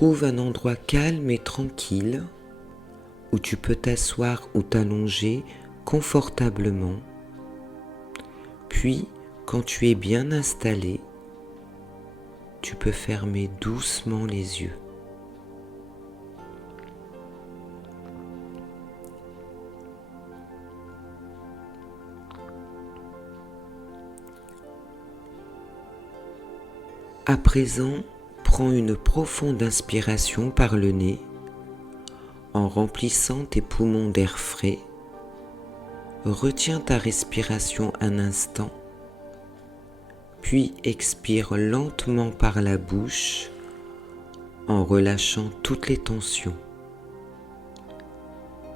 Trouve un endroit calme et tranquille où tu peux t'asseoir ou t'allonger confortablement. Puis, quand tu es bien installé, tu peux fermer doucement les yeux. À présent, prends une profonde inspiration par le nez en remplissant tes poumons d'air frais. Retiens ta respiration un instant, puis expire lentement par la bouche en relâchant toutes les tensions.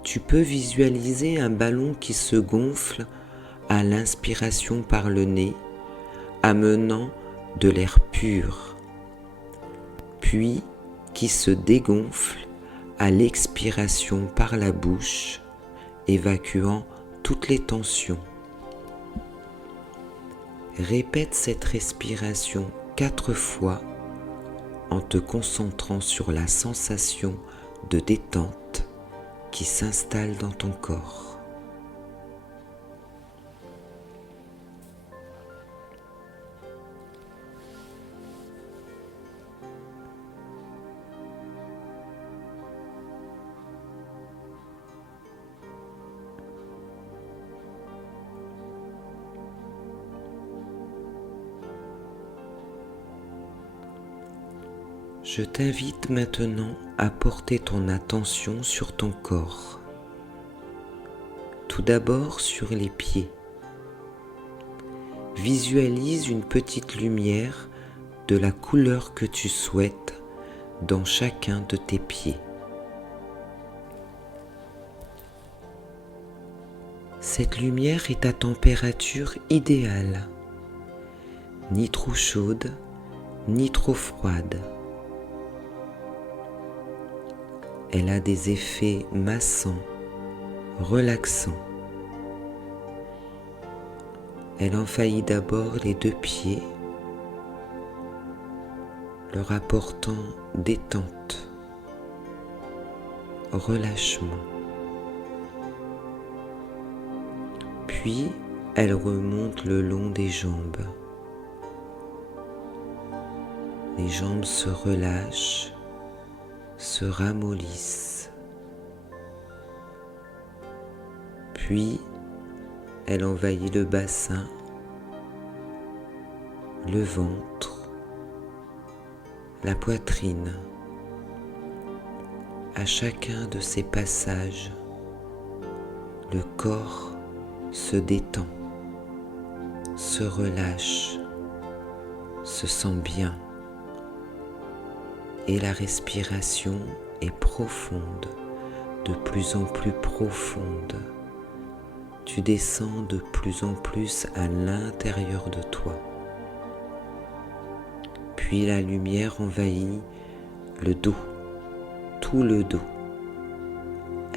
Tu peux visualiser un ballon qui se gonfle à l'inspiration par le nez, amenant de l'air pur, puis qui se dégonfle à l'expiration par la bouche, évacuant toutes les tensions. Répète cette respiration 4 fois en te concentrant sur la sensation de détente qui s'installe dans ton corps. Je t'invite maintenant à porter ton attention sur ton corps. Tout d'abord sur les pieds. Visualise une petite lumière de la couleur que tu souhaites dans chacun de tes pieds. Cette lumière est à température idéale, ni trop chaude, ni trop froide. Elle a des effets massants, relaxants. Elle envahit d'abord les 2 pieds, leur apportant détente, relâchement. Puis, elle remonte le long des jambes. Les jambes se relâchent, se ramollissent. Puis, elle envahit le bassin, le ventre, la poitrine. À chacun de ces passages, le corps se détend, se relâche, se sent bien. Et la respiration est profonde, de plus en plus profonde. Tu descends de plus en plus à l'intérieur de toi. Puis la lumière envahit le dos, tout le dos.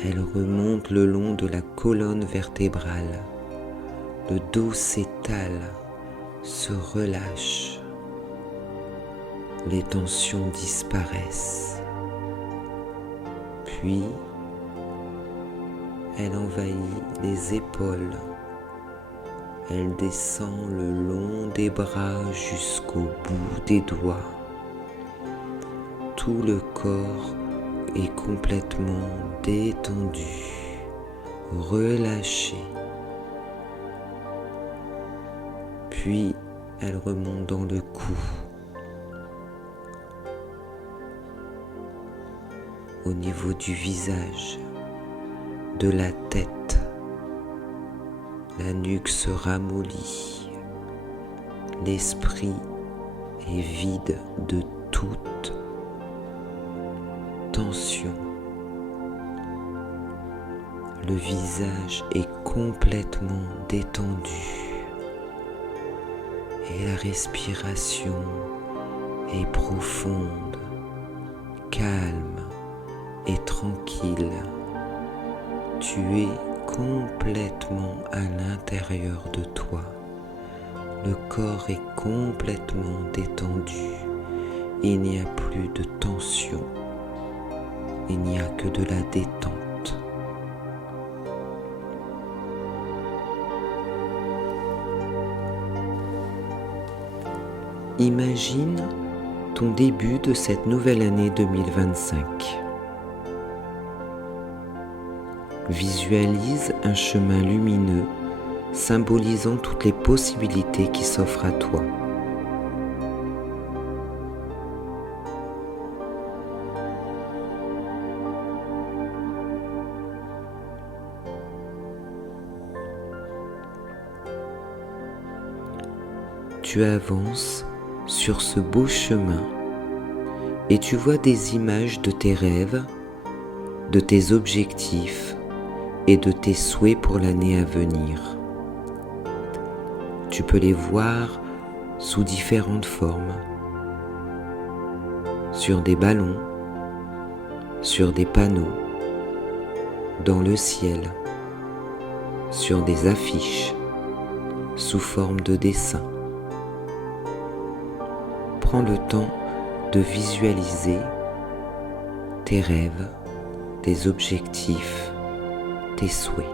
Elle remonte le long de la colonne vertébrale. Le dos s'étale, se relâche. Les tensions disparaissent. Puis, elle envahit les épaules. Elle descend le long des bras jusqu'au bout des doigts. Tout le corps est complètement détendu, relâché. Puis, elle remonte dans le cou. Au niveau du visage, de la tête, la nuque se ramollit, l'esprit est vide de toute tension. Le visage est complètement détendu et la respiration est profonde, calme et tranquille. Tu es complètement à l'intérieur de toi. Le corps est complètement détendu il n'y a plus de tension, il n'y a que de la détente. Imagine ton début de cette nouvelle année 2025. Visualise un chemin lumineux symbolisant toutes les possibilités qui s'offrent à toi. Tu avances sur ce beau chemin et tu vois des images de tes rêves, de tes objectifs et de tes souhaits pour l'année à venir. Tu peux les voir sous différentes formes, sur des ballons, sur des panneaux, dans le ciel, sur des affiches, sous forme de dessins. Prends le temps de visualiser tes rêves, tes objectifs, tes souhaits.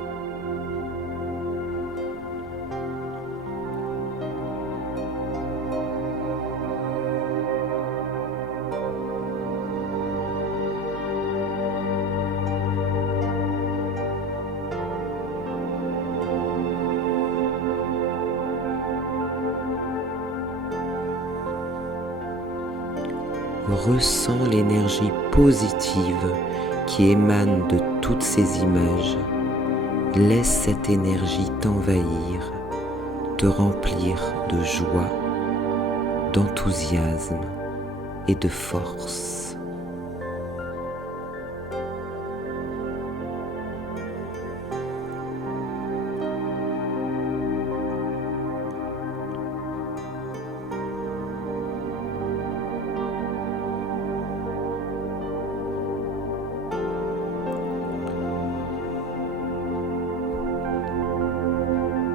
Ressens l'énergie positive qui émane de toutes ces images. Laisse cette énergie t'envahir, te remplir de joie, d'enthousiasme et de force.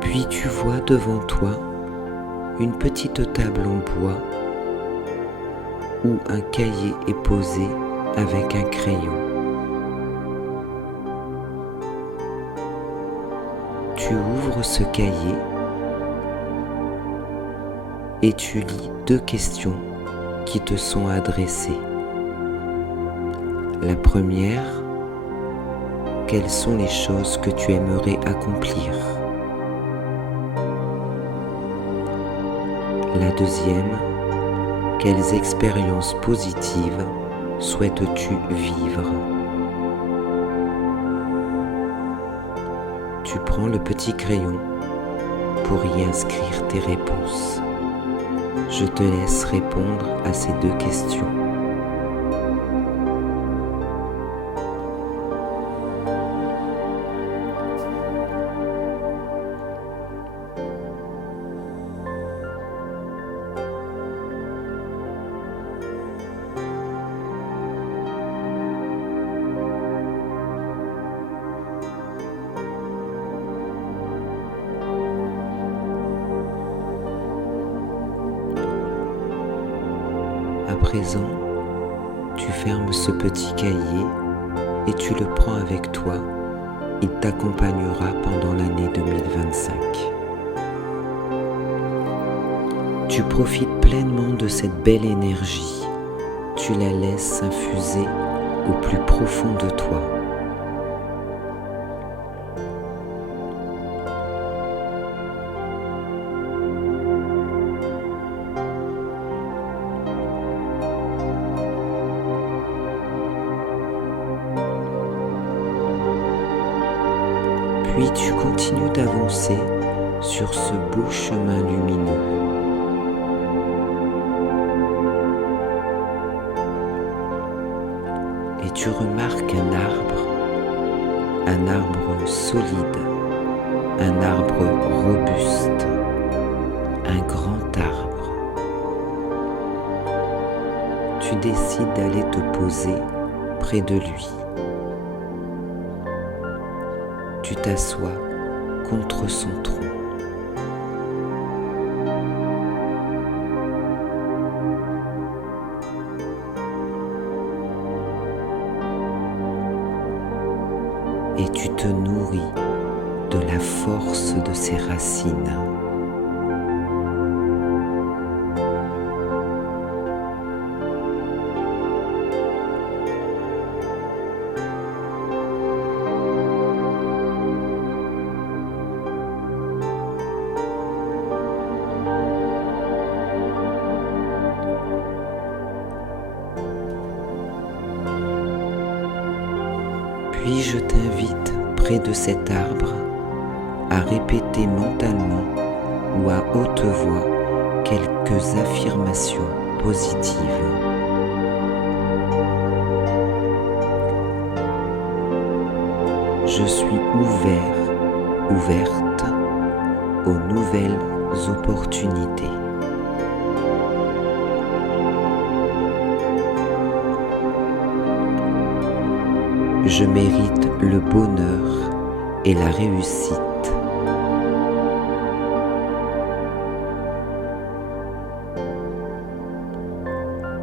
Puis tu vois devant toi une petite table en bois où un cahier est posé avec un crayon. Tu ouvres ce cahier et tu lis 2 questions qui te sont adressées. La première, quelles sont les choses que tu aimerais accomplir ? La deuxième, quelles expériences positives souhaites-tu vivre ? Tu prends le petit crayon pour y inscrire tes réponses. Je te laisse répondre à ces 2 questions. À présent, tu fermes ce petit cahier et tu le prends avec toi. Il t'accompagnera pendant l'année 2025. Tu profites pleinement de cette belle énergie. Tu la laisses infuser au plus profond de toi. Puis tu continues d'avancer sur ce beau chemin lumineux. Et tu remarques un arbre solide, un arbre robuste, un grand arbre. Tu décides d'aller te poser près de lui. Tu t'assois contre son tronc. et tu te nourris de la force de ses racines. Puis je t'invite près de cet arbre à répéter mentalement ou à haute voix quelques affirmations positives. Je suis ouverte aux nouvelles opportunités. Je mérite le bonheur et la réussite.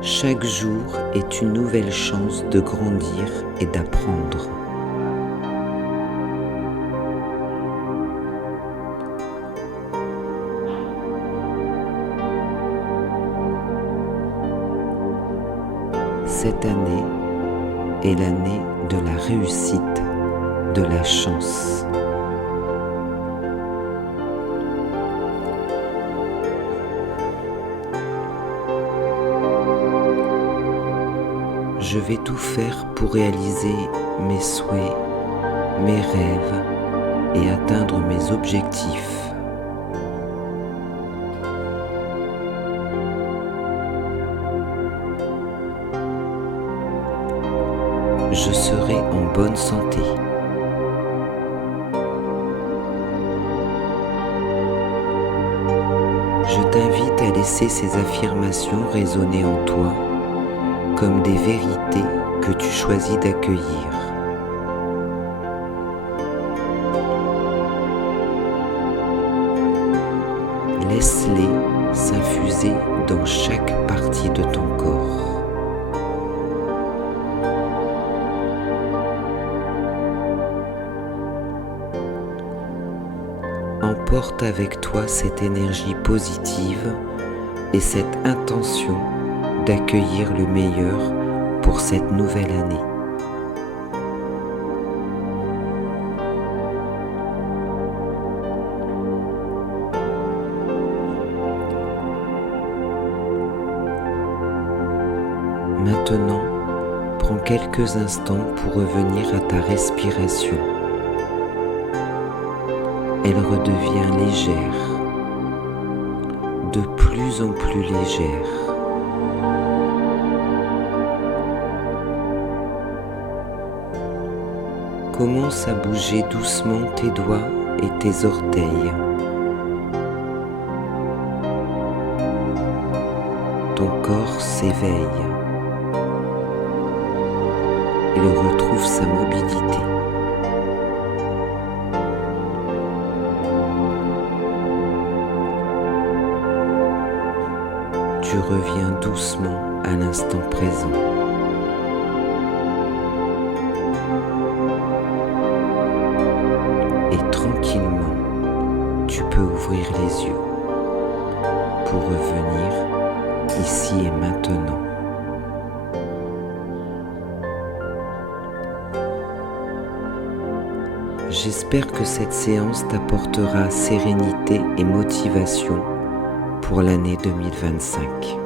Chaque jour est une nouvelle chance de grandir et d'apprendre. Cette année est l'année de la réussite, de la chance. Je vais tout faire pour réaliser mes souhaits, mes rêves et atteindre mes objectifs. Je serai en bonne santé. Je t'invite à laisser ces affirmations résonner en toi comme des vérités que tu choisis d'accueillir. Laisse-les s'infuser dans chaque partie de ton corps. Emporte avec toi cette énergie positive et cette intention d'accueillir le meilleur pour cette nouvelle année. Maintenant, prends quelques instants pour revenir à ta respiration. Elle redevient légère, de plus en plus légère. Commence à bouger doucement tes doigts et tes orteils. Ton corps s'éveille. Il retrouve sa mobilité. Tu reviens doucement à l'instant présent. Et tranquillement, tu peux ouvrir les yeux pour revenir ici et maintenant. J'espère que cette séance t'apportera sérénité et motivation pour l'année 2025.